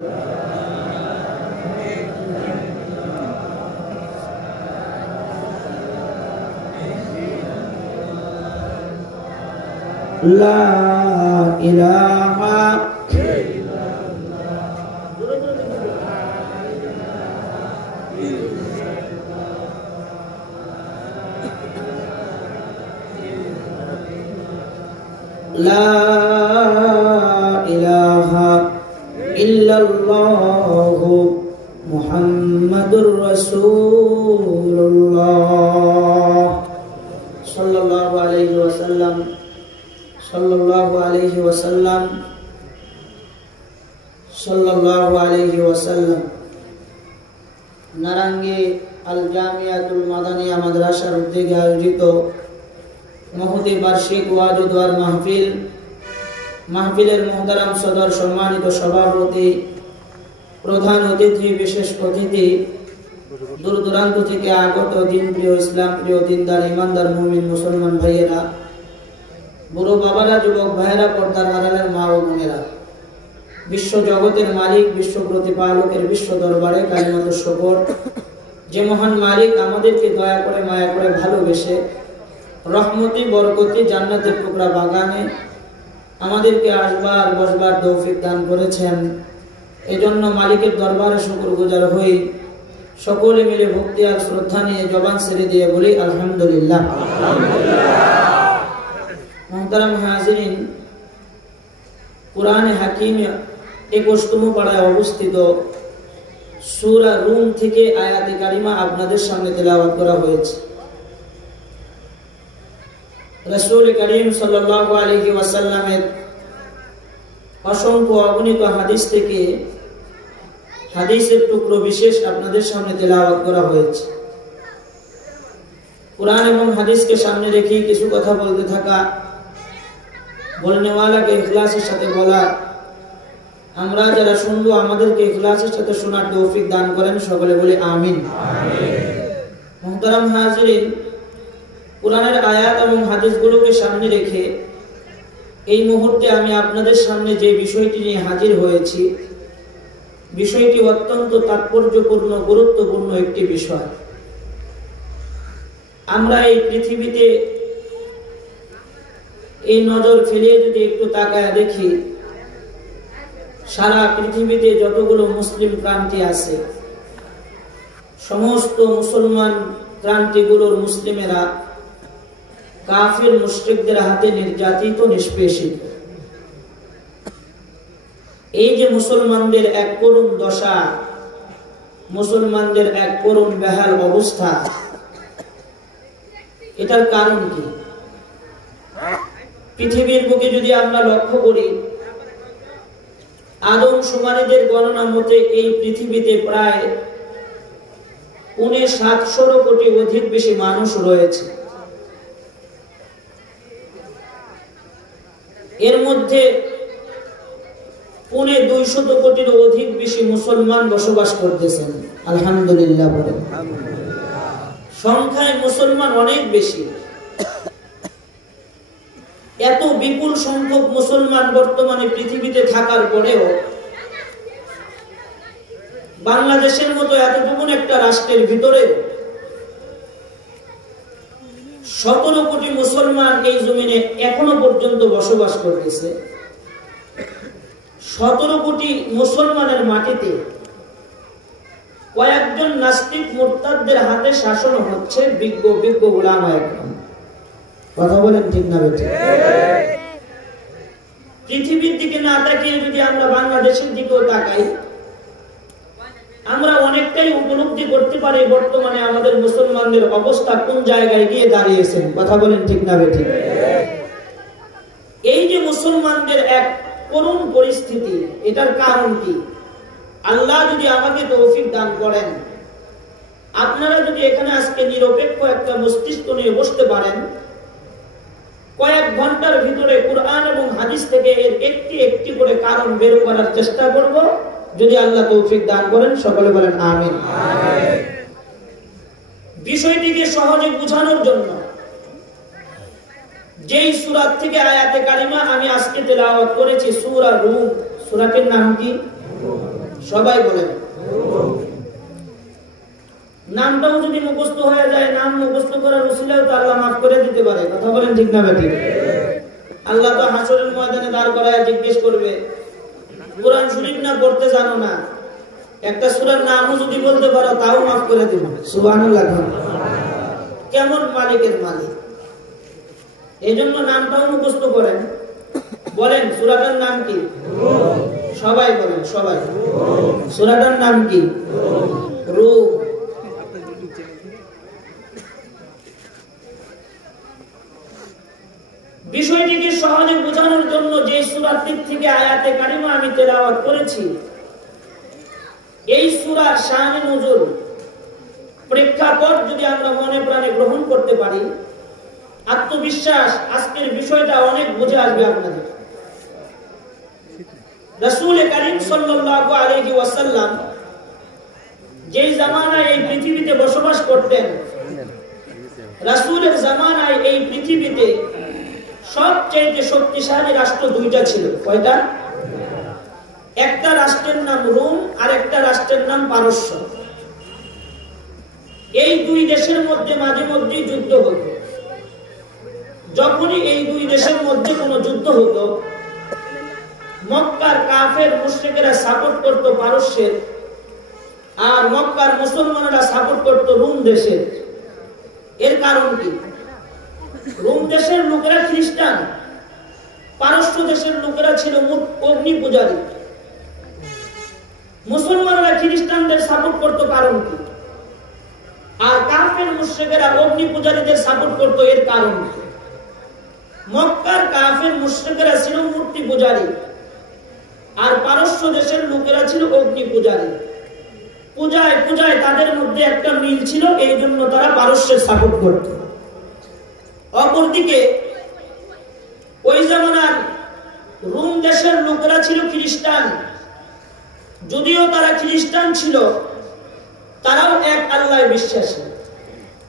লা ইলাহা লা ইলাহা ইল্লাল্লাহু মুহাম্মাদুর রাসূলুল্লাহ সাল্লাল্লাহু আলাইহি ওয়াসাল্লাম সাল্লাল্লাহু আলাইহি ওয়াসাল্লাম সাল্লাল্লাহু আলাইহি ওয়াসাল্লাম। নারাঙ্গী আল জামিয়াতুল মাদানিয়া মাদ্রাসার উদ্যোগে আয়োজিত মহতি বার্ষিক ওয়াজ ও দোয়ার মাহফিলের মুহতারাম সদর, সম্মানিত সভাপতি, প্রধান অতিথি, বিশেষ অতিথি, দূর দূরান্ত থেকে আগত দিন প্রিয়, ইসলাম প্রিয়, দিনদার, ইমানদার মুমিন মুসলমান ভাইয়েরা, বুড়ো বাবারা, যুবক ভাইয়েরা, পর্দার আড়ালের মা ও বোনেরা, বিশ্ব জগতের মালিক, বিশ্ব প্রতিপালকের বিশ্ব দরবারে কালিমাত শুকর, যে মহান মালিক আমাদেরকে দয়া করে, মায়া করে, ভালোবেসে রহমতি বরকতি জান্নাতের টুকরা বাগানে আমাদেরকে আসবার বসবার তৌফিক দান করেছেন। এজন্য মালিকের দরবারে শুকরগুজার হই। সকলে মিলে ভক্তি আর শ্রদ্ধা নিয়ে জবান ছেড়ে দিয়ে বলি আলহামদুলিল্লাহ। মুহতারাম হাজিরিন, কুরআনে হাকিম 21তম পারায় অবস্থিত সূরা রুম থেকে আয়াতে কারিমা আপনাদের সামনে তেলাওয়াত করা হয়েছে। রাসূল করিম সাল্লাল্লাহু আলাইহি ওয়াসাল্লামের অসংখ্য অগণিত হাদিস থেকে হাদিসের টুকরো বিশেষ আপনাদের সামনে তেলাওয়াত করা হয়েছে। কুরআন এবং হাদিসকে সামনে রেখে কিছু কথা বলতে থাকা, বলনেওয়ালাকে ইখলাসের সাথে বলা, আমরা যারা শুনবো আমাদেরকে ইখলাসের সাথে শোনার তৌফিক দান করেন, সকলে বলি আমিন। মুহতারাম হাজিরিন, কুরআনের আয়াত এবং হাদিসগুলোকে সামনে রেখে এই মুহূর্তে আমি আপনাদের সামনে যে বিষয়টি নিয়ে হাজির হয়েছি, বিষয়টি অত্যন্ত তাৎপর্যপূর্ণ, গুরুত্বপূর্ণ একটি বিষয়। আমরা এই পৃথিবীতে এই নজর ফেলে যদি একটু তাকায় দেখি, সারা পৃথিবীতে যতগুলো মুসলিম ক্রান্তি আছে, সমস্ত মুসলমান ক্রান্তিগুলোর মুসলিমেরা কাফির মুশরিকদের হাতে নির্যাতিত, নিষ্পেষিত। এই যে মুসলমানদের এক করুণ দশা, মুসলমানদের এক করুণ বেহাল অবস্থা, এটার কারণ কি? পৃথিবীর বুকে যদি আমরা লক্ষ্য করি, আদমশুমারিদের গণনা মতে এই পৃথিবীতে প্রায় ৭৫ কোটি অধিক বেশি মানুষ রয়েছে। এর মধ্যে ২৫০ কোটির অধিক বেশি মুসলমান বসবাস করতেছেন। আলহামদুলিল্লাহ বলেন। সংখ্যায় মুসলমান অনেক বেশি। এত বিপুল সংখ্যক মুসলমান বর্তমানে পৃথিবীতে থাকার পরেও বাংলাদেশের মতো এতটুকু একটা রাষ্ট্রের ভিতরে ১৭ কোটি মুসলমান এই জমিনে এখনো পর্যন্ত বসবাস করতেছে। ১৭ কোটি মুসলমানের মাটিতে কয়েকজন নাস্তিক মুরতাদদের হাতে শাসন হচ্ছে বিজ্ঞ উলামা একরাম। কথা বলেন ঠিক না বেঠিক? পৃথিবীর দিকে না তাকিয়ে যদি আমরা বাংলাদেশের দিকেও তাকাই, আমরা অনেকটাই উপলব্ধি করতে পারি বর্তমানে আমাদের মুসলমানদের অবস্থা কোন জায়গায় গিয়ে দাঁড়িয়েছেন। কথা বলেন ঠিক না বেঠিক? এই যে মুসলমানদের এক করুণ পরিস্থিতি, এটার কারণ কি? আল্লাহ যদি আমাকে তৌফিক দান করেন, আপনারা যদি এখানে আজকে নিরপেক্ষ একটা মস্তিষ্ক নিয়ে বসতে পারেন, কয়েক ঘন্টার ভিতরে কুরআন এবং হাদিস থেকে এর একটি একটি করে কারণ বের করার চেষ্টা করব, যদি আল্লাহ তৌফিক দান করেন। সকলে বলেন আমিন। বিষয়টিকে সহজে বোঝানোর জন্য যেই সূরা থেকে আয়াতে কারিমা আমি আজকে তেলাওয়াত করেছি, সূরা রুম। সূরাটির নাম কি? সবাই বলেন। নামটাও যদি মুখস্থ হয়ে যায়, নাম মুখস্থ করার উসিলায় তো আল্লাহ মাফ করে দিতে পারে। কথা বলেন ঠিক না বেঠিক? আল্লাহ তো হাসরের ময়দানে দাঁড় করায় জিজ্ঞেস করবে, কোরআন শরীফ না পড়তে জানো না, একটা সূরার নামও যদি বলতে পারো তাও মাফ করে দেব। সুবহানাল্লাহ। কেমন মালিকের মালিক! এজন্য নামটাও মুখস্থ করেন। বলেন সূরাটার নাম কি? সবাই বলেন, সবাই। সূরাটার নাম কি? রূম। বিষয়টিকে সহজে বোঝানোর জন্য যে সূরাটির থেকে আয়াতে কারিমা আমি তেলাওয়াত করেছি, এই সূরার শানে নুজুল প্রেক্ষাপট যদি আমরা মনে প্রাণে গ্রহণ করতে পারি, আত্মবিশ্বাস আজকের বিষয়টা অনেক বুঝে আসবে আপনাদের। রাসূল কারীম সাল্লাল্লাহু আলাইহি ওয়াসাল্লাম যেই জামানায় এই পৃথিবীতে বসবাস করতেন, রাসূলের জামানায় এই পৃথিবীতে সবচেয়ে শক্তিশালী রাষ্ট্র দুইটা ছিল। কয়টা? একটা রাষ্ট্রের নাম রোম আর একটা রাষ্ট্রের নাম পারস্য। এই দুই দেশের মধ্যে মাঝে মধ্যেই যুদ্ধ হতো। যখনই এই দুই দেশের মধ্যে কোনো যুদ্ধ হতো, মক্কার কাফের মুশরিকেরা সাপোর্ট করত পারস্যের, আর মক্কার মুসলমানেরা সাপোর্ট করত রোম দেশের। এর কারণ কি? রোম দেশের লোকেরা খ্রিস্টান, পারস্য দেশের লোকেরা ছিল অগ্নি পূজারী। মুসলমানরা খ্রিস্টানদের সাপোর্ট করত, কারণ কি? আর কাফের মুশরিকেরা অগ্নি পূজারীদের সাপোর্ট করত, এর কারণ কি? মক্কার কাফের মুশরিকেরা ছিল মূর্তি পূজারী, আর পারস্য দেশের লোকেরা ছিল অগ্নি পূজারী। পূজায় পূজায় তাদের মধ্যে একটা মিল ছিল, এই জন্য তারা পারস্যের সাপোর্ট করত। অপরদিকে ওই জামানার রোম দেশের লোকেরা ছিল খ্রিস্টান। যদিও তারা খ্রিস্টান ছিল, তারাও এক আল্লাহ বিশ্বাসী।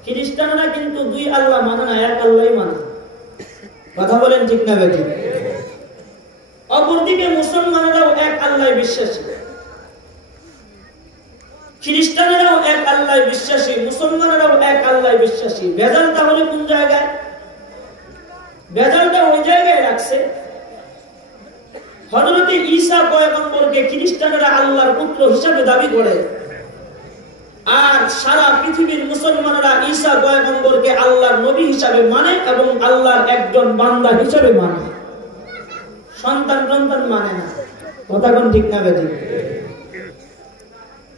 খ্রিস্টানরা কিন্তু দুই আল্লাহ মানে না, এক আল্লাহই মানে। কথা বলেন ঠিক না বেঠিক? অপরদিকে মুসলমানেরাও এক আল্লাহ বিশ্বাসী। খ্রিস্টানেরাও এক আল্লাহ বিশ্বাসী, মুসলমানেরাও এক আল্লাহ বিশ্বাসী। ভেজাল তাহলে কোন জায়গায়? ভেজালটা ওই জায়গায় রাখছে, হযরতে ঈসা পয়গম্বরকে খ্রিস্টানেরা আল্লাহর পুত্র হিসেবে দাবি করে, আর সারা পৃথিবীর মুসলমানেরা ঈসা পয়গম্বরকে আল্লাহর নবী হিসেবে মানে এবং আল্লাহর একজন বান্দা হিসেবে মানে। সন্তান মানে না। কথা কোন ঠিক না বেঠিক?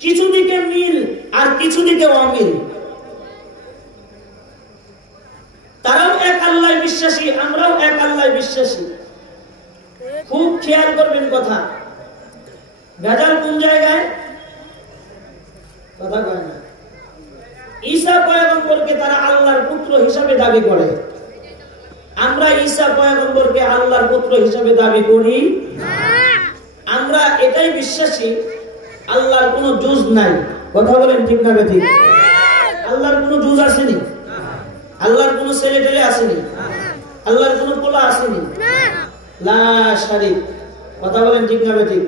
কিছু দিকে মিল আর কিছু দিকে অমিল। তারাও এক আল্লাহ বিশ্বাসী, আমরাও এক আল্লাহ বিশ্বাসী। খুব খেয়াল করবেন কথা। ভেজাল কোন জায়গায়? কথা কয় না। ঈসা পয়গম্বরকে তারা আল্লাহর পুত্র হিসেবে দাবি করে, আমরা ঈসা পয়গম্বরকে আল্লাহর পুত্র হিসেবে দাবি করি না। আমরা এটাই বিশ্বাসী, আল্লাহর কোনো জুজ নাই। কথা বলেন ঠিক না বেঠিক? আল্লাহর কোনো জুজ আসেনি, আল্লাহর কোনো ছেলে টেলে আসেনি, আল্লাহর কোনো পোলা আসেনি। লা শারীক। কথা বলেন ঠিক না বেঠিক?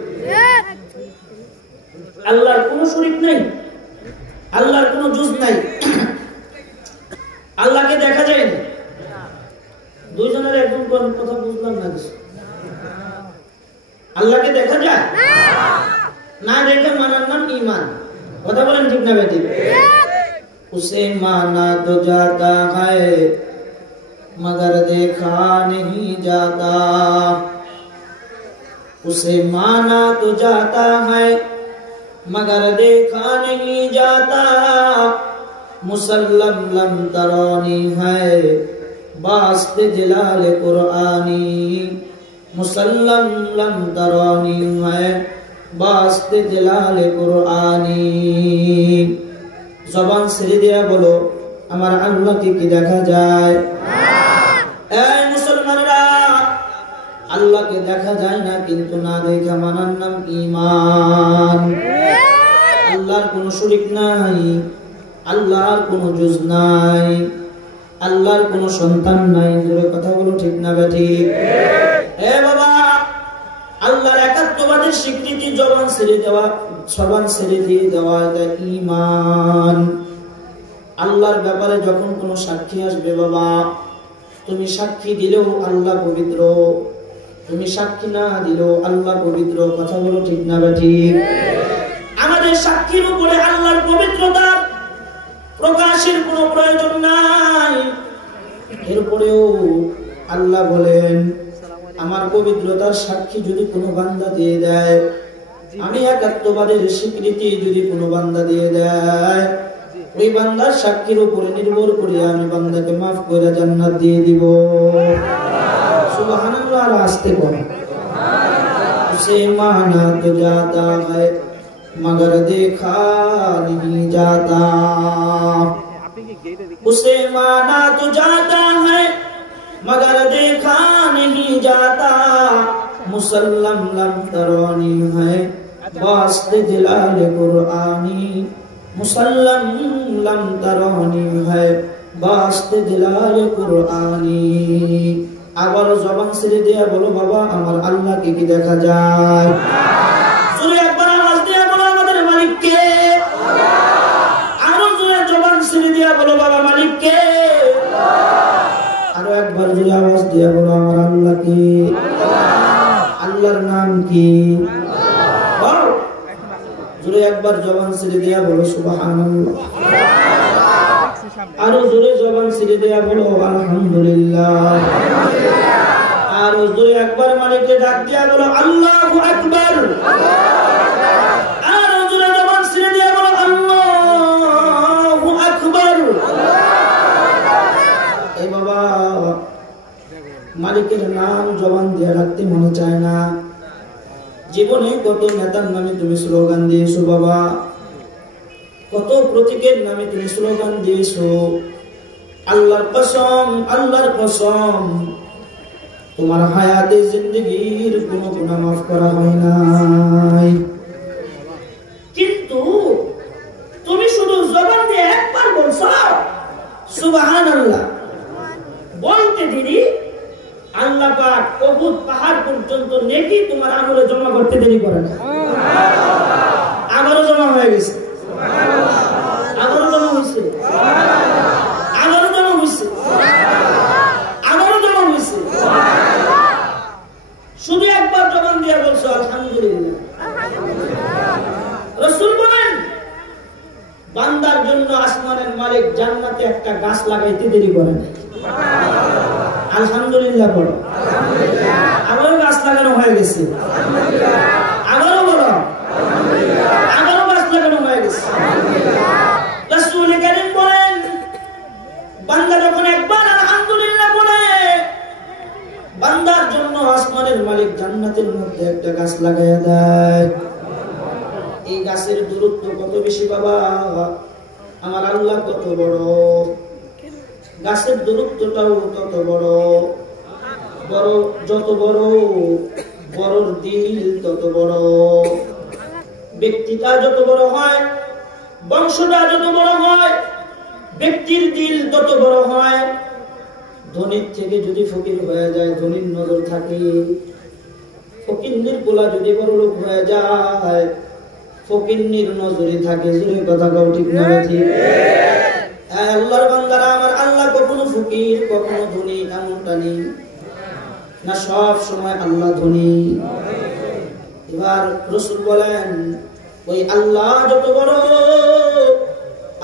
আল্লাহর কোনো শরীক নাই, আল্লাহর কোনো জুজ নাই। আল্লাহকে দেখা যায় না। দুইজনের একদম কথা বুঝলাম না কিছু। আল্লাহকে দেখা যায় না, দেখে মানার নাম ঈমান। কথা বলেন ঠিক না বেঠিক? उसे माना तो जाता है मगर देखा नहीं जाता, उसे माना तो जाता है मगर देखा नहीं जाता, मुसल्लम लम तरानी है बास्ते जलाल कुरानी, मुसल्लम लम तरानी है बास्ते जलाल कुरानी। জবান ছেড়ে দিয়া বলো, আমার আল্লাহকে কি দেখা যায়? এই মুসলমানরা, আল্লাহকে দেখা যায় না, কিন্তু না দেখা মানার নাম ঈমান। আল্লাহর কোনো শরীক নাই, আল্লাহর কোনো জুজ নাই, আল্লাহর কোনো সন্তান নাই। জোরে কথা বলো ঠিক না বেঠিক? এ বাবা, আল্লাহর একাত্মবাদের স্বীকৃতি জবান ছেড়ে দিয়ে দেওয়া এটা ঈমান। আল্লাহর ব্যাপারে যখন কোনো সাক্ষী আসবে বাবা, তুমি সাক্ষী দিলেও আল্লাহ পবিত্র, তুমি সাক্ষী না দিলেও আল্লাহ পবিত্র। কথা বলো ঠিক না ঠিক? আমাদের সাক্ষীর উপরে আল্লাহর পবিত্রতা প্রকাশের কোনো প্রয়োজন নাই। এরপরেও আল্লাহ বলেন, আমার পবিত্রতার সাক্ষী যদি কোনো বান্দা দিয়ে দেয়, আমি একাত্মবাদের স্বীকৃতি যদি কোনো বান্দা দিয়ে দেয়, ওই বান্দার সাক্ষীর উপরে নির্ভর করে আমি বান্দাকে মাফ করে জান্নাত দিয়ে দিব। সুবহানাল্লাহ। আর আস্তে বলো, উসে মানা তো জাতা है मगर देखा नहीं जाता, उसे माना तो जाता है मगर देखा नहीं जाता, मुसल्लम लम तरानी है वास्ते दिलाल कुरानी, मुसल्लम लम तरानी है वास्ते दिलाल कुरानी। আবার জবান ছেড়ে দিয়া বলো, বাবা আমার আল্লাহকে কি দেখা যায়? জোরে একবার আওয়াজ দিয়া বলো, আমাদের মালিক কে? আরো জোরে জবান ছেড়ে দিয়া বলো, বাবা মালিক কে? আরো একবার জোরে আওয়াজ দিয়া বলো, আমার আল্লাহ কে? আল্লাহর নাম কি? জোরে একবার জবান ছেড়ে দিয়া বলো সুবহানাল্লাহ। আরো জোরে জবান ছেড়ে দিয়া বলো আলহামদুলিল্লাহ। আরো জোরে একবার মালিককে ডাক দিয়া বলো আল্লাহু আকবার। আরো জোরে জবান ছেড়ে দিয়া বলো আল্লাহু আকবার। এই বাবা, মালিকের নাম জবান দিয়ে রাখতে মনে চায় না। জীবনে কত নেতার নামে তুমি স্লোগান দিয়েছো বাবা, কত প্রতীকের নামে তুমি স্লোগান দিয়েছো। আল্লাহর কসম, আল্লাহর কসম, তোমার হায়াতে জিন্দেগীর কোনো গুনাহ মাফ করা হয় নাই। কিন্তু তুমি শুধু জবান দিয়ে একবার বলছো সুবহানাল্লাহ, বলতে দেরি আল্লাহ পাক উহুদ পাহাড় পর্যন্ত নেকি তোমার আমলে জমা করতে দেরি করে না। আবারও জমা হয়ে গেছে, আবারও জমা হয়েছে, আবারও জমা হয়েছে, আবারও জমা হয়েছে। শুধু একবার জবান দিয়ে বলছো আলহামদুলিল্লাহ। রাসূল বলেন, বান্দার জন্য আসমানের মালিক জান্নাতে একটা গাছ লাগাইতে দেরি করে না। আলহামদুলিল্লাহ বলো। আবারও গাছ লাগানো হয়ে গেছে, আবারও বলো, আবারও গাছ লাগানো হয়ে গেছে। রাসূল কারীম বলেন, বান্দা যখন একবার আলহামদুলিল্লাহ বলে, বান্দার জন্য আসমানের মালিক জান্নাতের মধ্যে একটা গাছ লাগাইয়া দেয়। এই গাছের দূরত্ব কত বেশি বাবা, আমার আল্লাহ কত বড়, গাছের দূরত্বটাও তত বড়। বড় যত বড়, বড়র দিল তত বড়। ব্যক্তিটা যত বড় হয়, বংশটা যত বড় হয়, ব্যক্তির দিল তত বড় হয়। ধনীর থেকে যদি ফকির হয়ে যায়, ধনীর নজর থাকে। ফকিন্নির পোলা যদি বড় লোক হয়ে যায়, ফকিন্নির নজরে থাকে। যদি কথা কও ঠিক না ঠিক? আল্লাহর বান্দারা, আমার আল্লাহ কখনো ফকির কখনো ধনী এমনটা নেই না, সব সময় আল্লাহ ধনী। এবার রাসূল বলেন, ওই আল্লাহ যত বড়,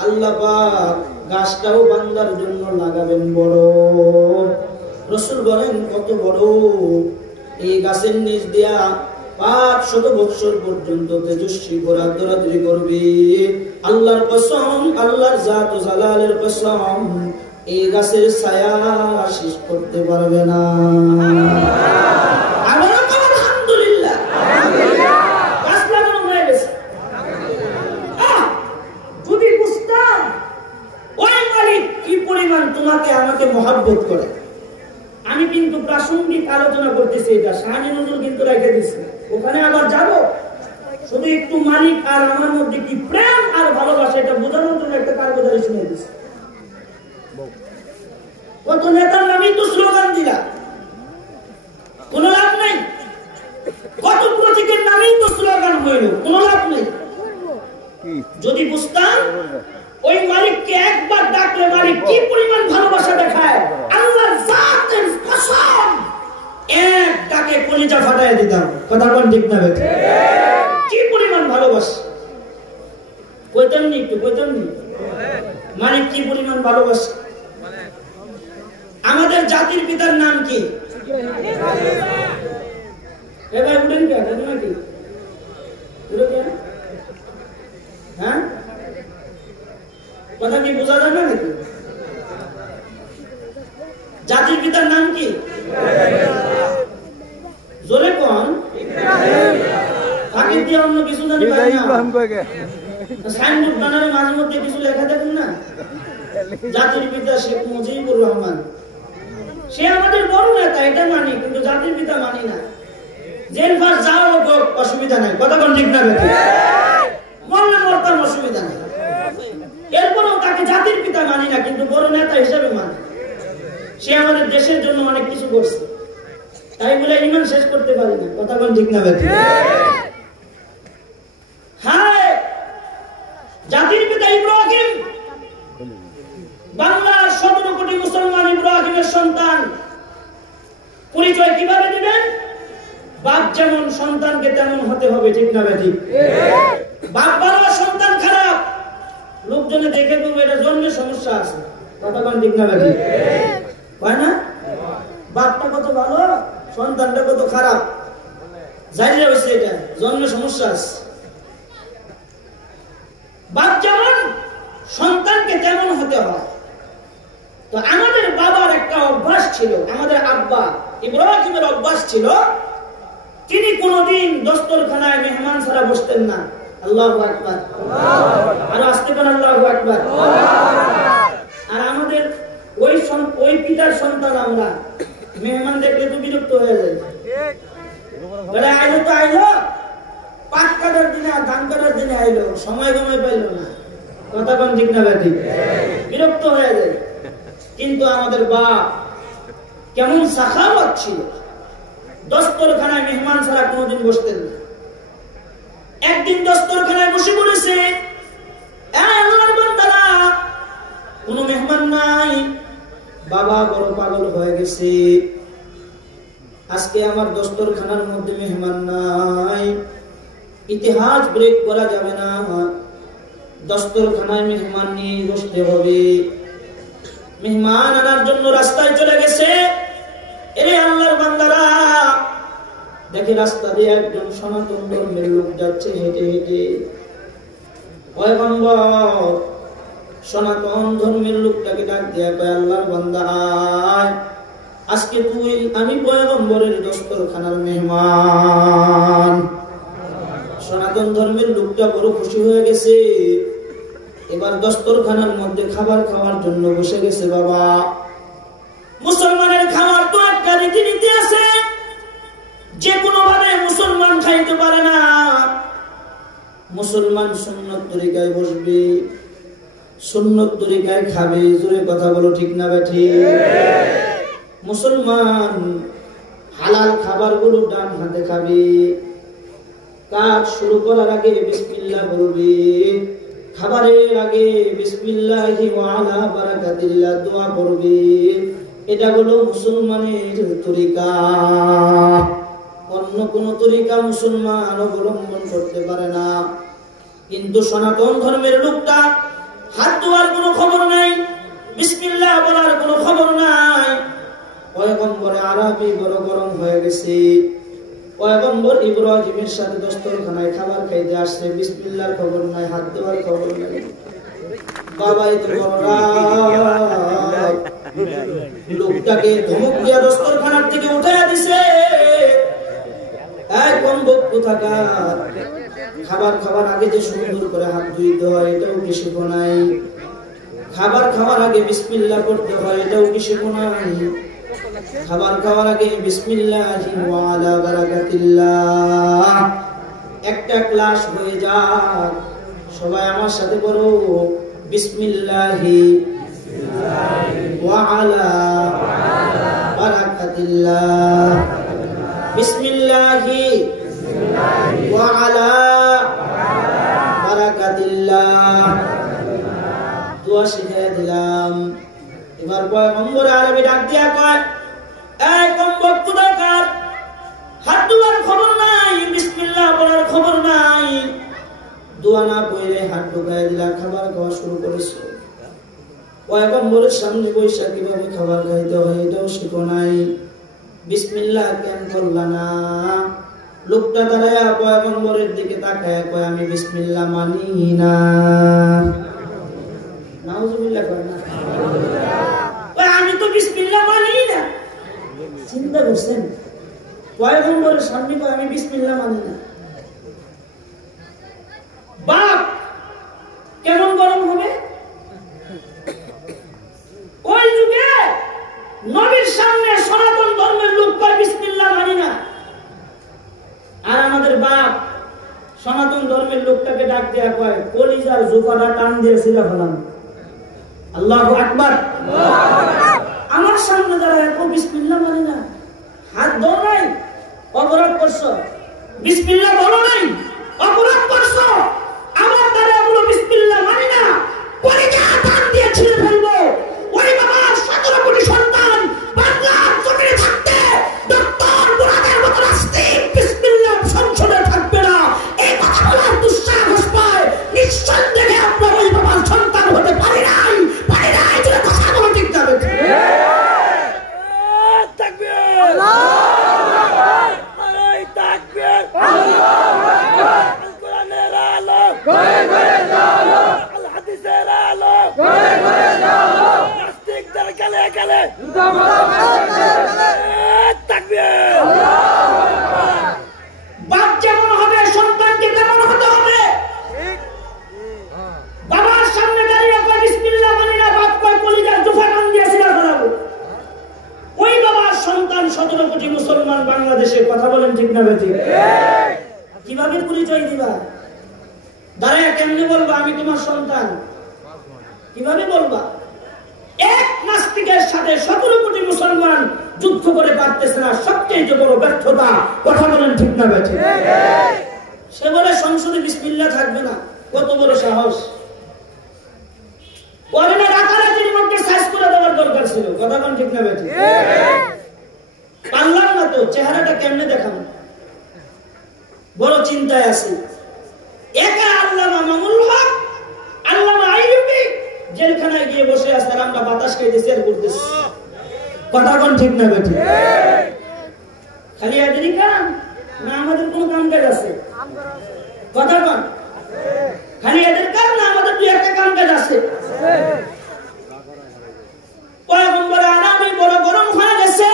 আল্লাহ পাক গাছটাও বান্দার জন্য লাগাবেন বড়। রাসূল বলেন কত বড়, এই গাছের নিচ দিয়া 500 বছর পর্যন্ত তেজস্বী ঘোড়া দৌড়াদৌড়ি করবে। আল্লাহর কসম, আল্লাহর জাত ও জালালের কসম, এই গাছের ছায়া শেষ করতে পারবে না। আলহামদুলিল্লাহ, গাছ লাগানো হয়ে গেছে। যদি বুঝতাম ওই মালিক কি পরিমাণ তোমাকে আমাকে মহব্বত করে। আমি কিন্তু প্রাসঙ্গিক আলোচনা করতেছি, এটা শাহী নজরুল কিন্তু রেখে দিচ্ছে, ওখানে আবার যাব। শুধু একটু মালিক আর আমার মধ্যে কি প্রেম আর ভালোবাসা, এটা বোঝানোর জন্য একটা কারগুজারি শুনে দিচ্ছে। কত নেতার নামে তো স্লোগান দিলা, কোন লাভ নেই। কত প্রতীকের নামেই তো স্লোগান হইল, কোনো লাভ নেই। যদি বুঝতাম ওই মালিককে একবার ডাকলে মালিক কি পরিমাণ ভালোবাসা দেখায়, আল্লাহর জাতের কসম, এক ডাকে কলিজা ফাটায় দিতাম। কথা বল ঠিক না বেটা? কি পরিমাণ ভালোবাসা, কইতাম নি? একটু কইতাম নি মালিক কি পরিমাণ ভালোবাসা। আমাদের জাতির পিতার নাম কি? এবার উঠেন কে নাকি? হ্যাঁ, কথা কি বোঝা যাবে নাকি? জাতির পিতার নাম কি? জোরে কোন? ফাঁকি দিয়ে অন্য কিছু জানি না। সাইনবোর্ড বানালে মাঝে মধ্যে কিছু লেখা দেখেন না, জাতির পিতা শেখ মুজিবুর রহমান। সে আমাদের বড় নেতা, এটা মানি, কিন্তু জাতির পিতা মানি না। জেল ফাঁস যাও হোক, অসুবিধা নাই। কথা কোন ঠিক না বেটা? মরলে মরতাম, অসুবিধা নাই। এরপরেও তাকে জাতির পিতা মানি না, কিন্তু বড় নেতা হিসেবে মানি। সে আমাদের দেশের জন্য অনেক কিছু করছে, তাই বলে ইমান শেষ করতে পারি না। কথা কোন ঠিক না বেটা? হ্যাঁ, জাতির পিতা ইব্রাহিম, বাংলার 17 কোটি মুসলমান ইব্রাহিমের সন্তান। পরিচয় কিভাবে দিবেন? বাপ যেমন সন্তানকে তেমন হতে হবে, ঠিক না বেটি? বাপ ভালো, সন্তান খারাপ, লোকজনে দেখে তো এটা জন্মে সমস্যা আছে। কথা কোন ঠিক না বেটি? হয় না? বাপটা কত ভালো, সন্তানটা কত খারাপ, জানিয়ে হয়েছে এটা জন্মে সমস্যা আছে। বাপ যেমন সন্তানকে তেমন হতে হয়। তো আমাদের বাবার একটা অভ্যাস ছিল, আমাদের আব্বা ইব্রাহিমের অভ্যাস ছিল, তিনি কোনদিন দস্তরখানায় মেহমান ছাড়া বসতেন না। আল্লাহু আকবার, আর আসতে পারেন আল্লাহু আকবার। আর আমাদের ওই পিতার সন্তান আমরা, মেহমান দেখলে তো বিরক্ত হয়ে যায়। বলে আইলো তো আইলো, পাট কাটার দিনে আর ধান কাটার দিনে আইলো, সময় কমে পাইলো না। কথা কোন ঠিক না বেটি? বিরক্ত হয়ে যায়। কিন্তু আমাদের বাপ কেমন সাখাওয়াত ছিল, দস্তরখানায় মেহমান ছাড়া কোনোদিন বসতেন না। একদিন দস্তরখানায় বসে পড়েছে, আল্লাহর বান্দারা, কোনো মেহমান নাই। বাবা বড় পাগল হয়ে গেছে, আজকে আমার দস্তরখানার মধ্যে মেহমান নাই, ইতিহাস ব্রেক করা যাবে না, দস্তরখানায় মেহমান নিয়ে বসতে হবে। মেহমান আনার জন্য রাস্তায় চলে গেছে। এরে আল্লাহর বান্দারা, দেখে রাস্তা দিয়ে একজন সনাতন ধর্মের লোক যাচ্ছে হেঁটে হেঁটে। পয়গম্বর সনাতন ধর্মের লোকটাকে ডাক দিয়া কয়, আল্লাহর বান্দা, আজকে তুই আমি পয়গম্বরের দস্তরখানার মেহমান। সনাতন ধর্মের লোকটা বড় খুশি হয়ে গেছে, এবার দস্তরখানার মধ্যে খাবার খাওয়ার জন্য বসে গেছে। বাবা, মুসলমানের খাবার তো একটা রীতিনীতি আছে, যে কোনো ভাবে মুসলমান খাইতে পারে না। মুসলমান সুন্নত তরিকায় বসবে, সুন্নত তরিকায় খাবে। জোরে কথা বলো, ঠিক না বেঠি? মুসলমান হালাল খাবারগুলো ডান হাতে খাবে, কাজ শুরু করার আগে বিসমিল্লাহ বলবে, খাবারের আগে বিসমিল্লাহি ওয়া আলা বারাকাতিল্লাহ দোয়া করবে। এটা হলো মুসলমানের তরিকা। অন্য কোন তরিকা মুসলমান অবলম্বন করতে পারে না। কিন্তু সনাতন ধর্মের লোকটা হাত ধোয়ার কোনো খবর নাই, বিসমিল্লাহ বলার কোনো খবর নাই। পয়গম্বরে আরবি বড় গরম হয়ে গেছে। পয়গম্বর ইব্রাহিমের সাথে দস্তরখানায় খাবার খাইতে আসছে, বিসমিল্লাহর খবর নাই, হাত ধোয়ার খবর নাই। বাবাই তো লোকটাকে ধমক দিয়া দস্তরখানার থেকে উঠাইয়া দিছে। একদম বক্তু থাকা, খাবার খাবার আগে যে সুন্দর করে হাত ধুইতে হয় এটাও কি শিখো নাই? খাবার খাওয়ার আগে বিসমিল্লাহ করতে হয় এটাও কি শিখো নাই? খাবার খাওয়ার আগে বিসমিল্লাহি ওয়া আলা বারাকাতিল্লাহ। একটা ক্লাস হয়ে যাক, সবাই আমার সাথে করো, বিসমিল্লাহি ওয়া আলা বারাকাতিল্লাহ, বিসমিল্লাহি ওয়া আলা বারাকাতিল্লাহ। দোয়া শিখিয়ে দিলাম। এবার পয়গম্বর আরবি ডাক দিয়া কয়, এই কম্বক কোথাকার, হাত ধোয়ার খবর নাই, বিসমিল্লাহ বলার খবর নাই, দোয়া না পড়লে হাত ঢুকায় দিলা, খাবার খাওয়া শুরু করেছে। পয়গম্বরের সামনে বৈশা কিভাবে খাবার খাইতে হয় এটাও শিখো নাই, বিসমিল্লাহ কেন করলা না? লোকটা দাঁড়ায়া পয়গম্বরের দিকে তাকায় কয়, আমি বিসমিল্লাহ মানি না। নাউজুবিল্লাহ কয় না, আমি তো বিসমিল্লাহ মানি না। চিন্তা করছেন, পয়গম্বরের সামনে কয় আমি বিসমিল্লাহ মানি না। বাপ কেমন গরম হবে? ওই যুগে নবীর সামনে সনাতন ধর্মের লোক কয় বিসমিল্লাহ মানি না, আর আমাদের বাপ সনাতন ধর্মের লোকটাকে ডাক দেয়া কয় কলিজার জোফাটা টান দিয়ে ছিঁড়ে ফেলাম। আল্লাহু আকবার। আমার সামনে দাঁড়ায় বিসমিল্লাহ মানি না, হাত ধর নাই, অপরাধ করছো, বিসমিল্লাহ বলো নাই, অপরাধ করছো। আমার দ্বারা বলো বিসমিল্লাহ মানি না, কলিজা টান দিয়ে ছিঁড়ে ফেলবো। ওই বাবার 17 কোটি সন্তান বাংলার জমিনে থাকতে ডক্টর মুরাদের মতো রাষ্ট্রিক বিসমিল্লাহ সংসদে থাকবে না, এই কথা বলার দুঃসাহস পায়। নিঃসন্দেহে আমরা ওই বাবার সন্তান হতে পারি নাই, যেটা কথা বলে ঠিক যাবে। তাকবীর, আল্লাহু আকবার, তাকবীর, আল্লাহু আকবার। কোরআনের আলো ঘরে ঘরে জ্বালো, আল হাদিসের আলো ঘরে ঘরে জ্বালো, নাস্তিকদের গালে গালে তাকবীর, আল্লাহু আকবার। বাপ যেমন হবে সন্তানকে তেমন হতে হবে। বাবার সামনে দাঁড়িয়ে কয় বিসমিল্লাহ মানি না, বাপ কয় কলিজার জোফা টান দিয়ে ছিঁড়ে ফেলাবো। ওই বাবার সন্তান 17 কোটি মুসলমান বাংলাদেশে, কথা বলেন ঠিক না বেঠিক? কিভাবে পরিচয় দিবা? দাঁড়ায় কেমনে বলবা আমি তোমার সন্তান? কিভাবে বলবা? এক নাস্তিকের সাথে 17 কোটি মুসলমান যুদ্ধ করে পারতেছে না, সবচেয়ে বড় ব্যর্থতা, কথা বলেন ঠিক না বেঠিক? সে বলে সংসদে বিসমিল্লাহ থাকবে না, কত বড় সাহস! ওরে রাতারাতির মধ্যে সাইজ করে দেওয়ার দরকার ছিল, কথা বলেন ঠিক না বেঠিক? পারলাম না তো, চেহারাটা কেমনে দেখাবো? বড় চিন্তায় আছি। একা আল্লামা মামুনুল হক, আল্লামা আইয়ুবী জেলখানায় গিয়ে বসে আছে, আর আমরা বাতাস খাইতেছি আর ঘুরতেছি, কথা কোন ঠিক না বেঠিক? খালি এদেরই কাম না আমাদের কোন কাম কাজ আছে? কথা কোন? খালি এদের কাম না আমাদের দুই একটা কাম কাজ আছে? পয়গম্বর আরামে বড় গরম হয়ে গেছে।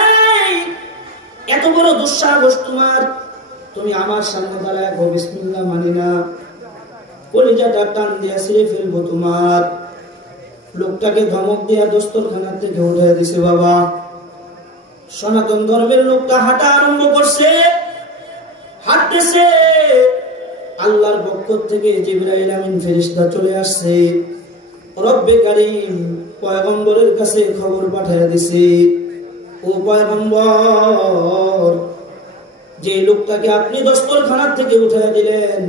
এই এত বড় দুঃসাহস তোমার, তুমি আমার সামনে দাঁড়ায় বিসমিল্লাহ মানি না, কলিজাটা টান দিয়ে ছিঁড়ে ফেলবো তোমার। লোকটাকে ধমক দিয়া দস্তরখানা থেকে উঠে দিছে। বাবা সনাতন ধর্মের লোকটা হাঁটা আরম্ভ করছে, হাঁটতেছে, আল্লাহর পক্ষ থেকে জিবরাইল আমিন ফেরেশতা চলে আসছে। রব্বে কারীম পয়গম্বরের কাছে খবর পাঠিয়ে দিছে, ও পয়গম্বর, যে লোকটাকে আপনি দস্তরখানা থেকে উঠে দিলেন,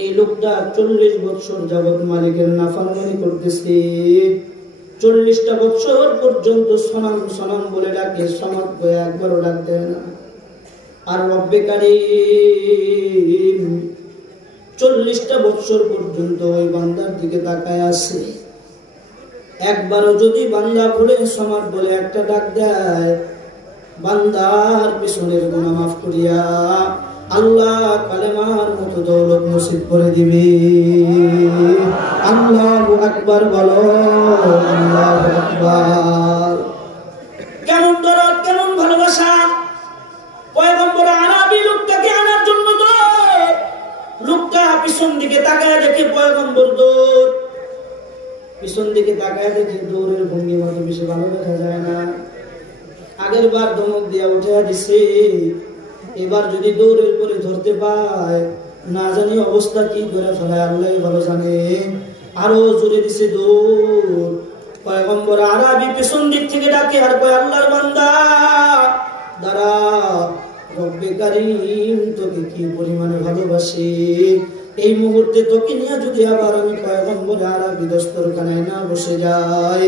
এই লোকটা 40 বছর যাবত মালিকের নাফরমানি করতেছে। 40টা বছর পর্যন্ত সনাম সনাম বলে ডাকে, সমাজ বলে একবারও ডাক দেয় না। আর রব্বে কারীম 40টা বছর পর্যন্ত ওই বান্দার দিকে তাকায় আছে। একবারও যদি বান্দা ভুলে সমাজ বলে একটা ডাক দেয়, বান্দার পিছনের গুনাহ মাফ করিয়া আল্লাহ কালেমার মতো দৌলত নসিব করে দিবে। আল্লাহু আকবার বলো, আল্লাহু আকবার। কেমন দরদ, কেমন ভালোবাসা! পয়গম্বর আরবি লোকটাকে আনার জন্য দৌড়। লোকটা পিছন দিকে তাকায় দেখে পয়গম্বর দৌড়, পিছন দিকে তাকায় দেখে দৌড়ের ভঙ্গিমা তো বেশি ভালো দেখা যায় না। আগের বার ধমক দিয়া উঠে দিছে, এবার যদি দৌড়ের পরে ধরতে পায় না জানি অবস্থা কি করে ফেলায় আল্লাহ ভালো জানে। আরো জোরে দিছে দৌড়। পয়গম্বর আরবি পেছন দিক থেকে ডাকে আর কয়, আল্লাহর বান্দা দাঁড়া। রব্বে কারীম তোকে কি পরিমাণে ভালোবাসে। এই মুহূর্তে তোকে নিয়ে যদি আবার আমি পয়গম্বর আরবি দস্তরখানায় না বসে যাই,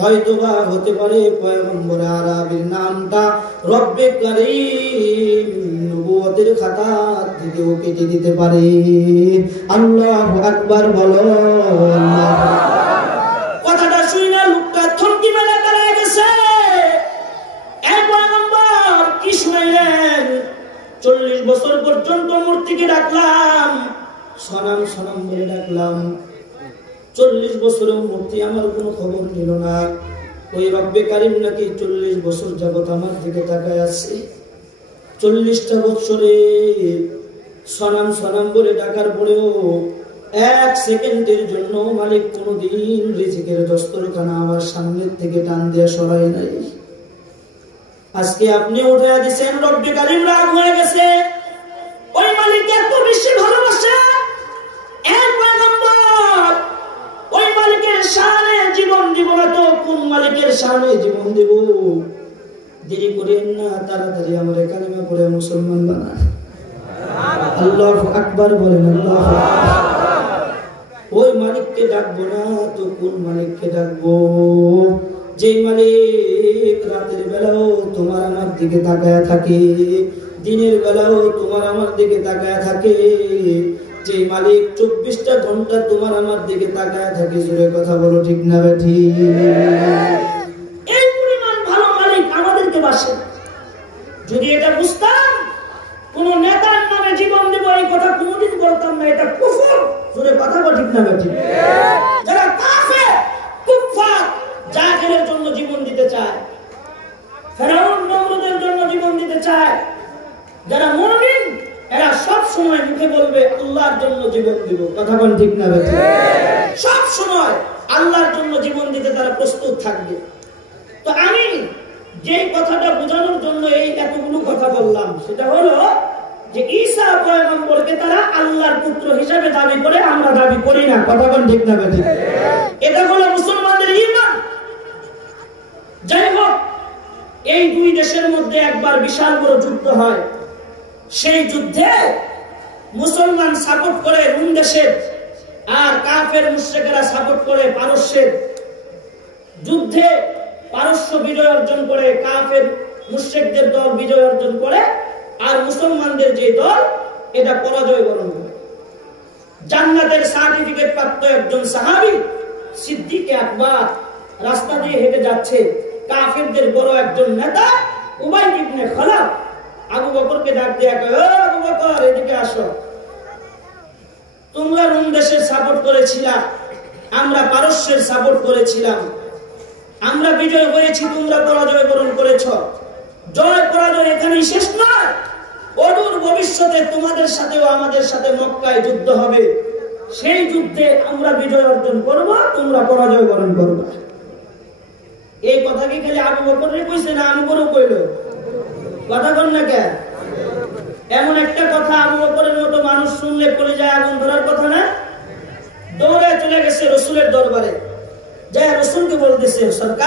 হয়তোবা হতে পারে পয়গম্বর আরবির নামটা রব্বে কারীম নবুয়তের খাতা থেকেও কেটে দিতে পারে। আল্লাহু আকবার বলো। কথাটা শুনে লোকটা থমকে মেরে দাঁড়িয়ে গেছে। এই পয়গম্বর কি শুনাইলেন? 40 বছর পর্যন্ত মূর্তিকে ডাকলাম, সনাম সনাম বলে ডাকলাম, 40 বছরেও মূর্তি আমার কোনো খবর নিল না। ওই রব্বে কারীম নাকি 40 বছর যাবত আমার দিকে তাকায় আছে। 40টা বছরে সনাম সনাম বলে ডাকার পরেও 1 সেকেন্ডের জন্য মালিক কোনোদিন রিজিকের দস্তরখানা আমার সামনের থেকে টান দিয়ে সরাই নাই। আজকে আপনি উঠে দিয়েছেন, রব্বে কারীম রাগ হয়ে গেছে। ওই মালিক এত বেশি ভালোবাসে, এক পয়গম্বর ওই মালিকের শানে জীবন দিব না তো কোন মালিকের শানে জীবন দেব? দেরি করেন না, তাড়াতাড়ি আমার কালিমা পড়ে মুসলমান বানান। আল্লাহু আকবার বলেন। আল্লাহু আকবার। ওই মালিককে ডাকবো না তো কোন মালিককে ডাকবো? যে মালিক রাতের বেলাও তোমার আমার দিকে তাকায় থাকে, দিনের বেলাও তোমার আমার দিকে তাকায় থাকে, যে মালিক 24টা ঘন্টা তোমার আমার দিকে তাকায় থাকে। জোরে কথা বলো, ঠিক না বেঠিক? এই পরিমাণ ভালো মালিক আমাদেরকে বাসে। যদি এটা বুঝতাম, কোন নেতার নামে জীবন দেব এই কথা কোনোদিন বলতাম না। এটা কুফর। জোরে কথা বলো, ঠিক না বেঠিক? যারা কাফের, কুফার, জাহেলের জন্য জীবন দিতে চায়, ফেরাউন নমরুদের জন্য জীবন দিতে চায়, যারা মুমিন এরা সব সময় মুখে বলবে আল্লাহর জন্য জীবন দিব। কথা বল, ঠিক না বেঠিক? সব সময় আল্লাহর জন্য জীবন দিতে তারা প্রস্তুত থাকবে। তো আমি যে কথাটা বোঝানোর জন্য এই এতগুলো কথা বললাম, সেটা হলো যে ঈসা পয়গম্বরকে তারা আল্লাহর পুত্র হিসেবে দাবি করে, আমরা দাবি করি না। কথা বল, ঠিক না বেঠিক? এটা হলো মুসলমানদের ঈমান। যাই হোক, এই দুই দেশের মধ্যে একবার বিশাল বড় যুদ্ধ হয়। সেই যুদ্ধে মুসলমান সাপোর্ট করে রোম দেশের, আর কাফের মুশরিকরা সাপোর্ট করে পারস্যের। যুদ্ধে পারস্য বিজয় অর্জন করে, কাফের মুশরিকদের দল বিজয় অর্জন করে, আর মুসলমানদের যে দল এটা পরাজয় বরণ করে। জান্নাতের সার্টিফিকেট প্রাপ্ত একজন সাহাবী সিদ্দিক আকবর রাস্তা দিয়ে হেঁটে যাচ্ছে। কাফেরদের বড় একজন নেতা উবাই ইবনে খালাফ আবু বকরকে ডাক দিয়ে কয়, ও আবু বকর, এদিকে আসো। তোমরা রোম দেশের সাপোর্ট করেছিলা, আমরা পারস্যের সাপোর্ট করেছিলাম। আমরা বিজয় হয়েছি, তোমরা পরাজয় বরণ করেছ। জয় পরাজয় এখানেই শেষ নয়, অদূর ভবিষ্যতে তোমাদের সাথেও আমাদের সাথে মক্কায় যুদ্ধ হবে। সেই যুদ্ধে আমরা বিজয় অর্জন করব, তোমরা পরাজয় বরণ করবে। এই কথা কি খালি আবু বকরের কইছে না আবু বকরও কইল? কথা কন না কেন? এমন একটা কথা আবু বকরের মতো মানুষ শুনলে কলিজায় আগুন ধরার কথা না? দৌড়ে চলে গেছে রাসূলের দরবারে, যায় রাসূলকে বলতেছে, সরকার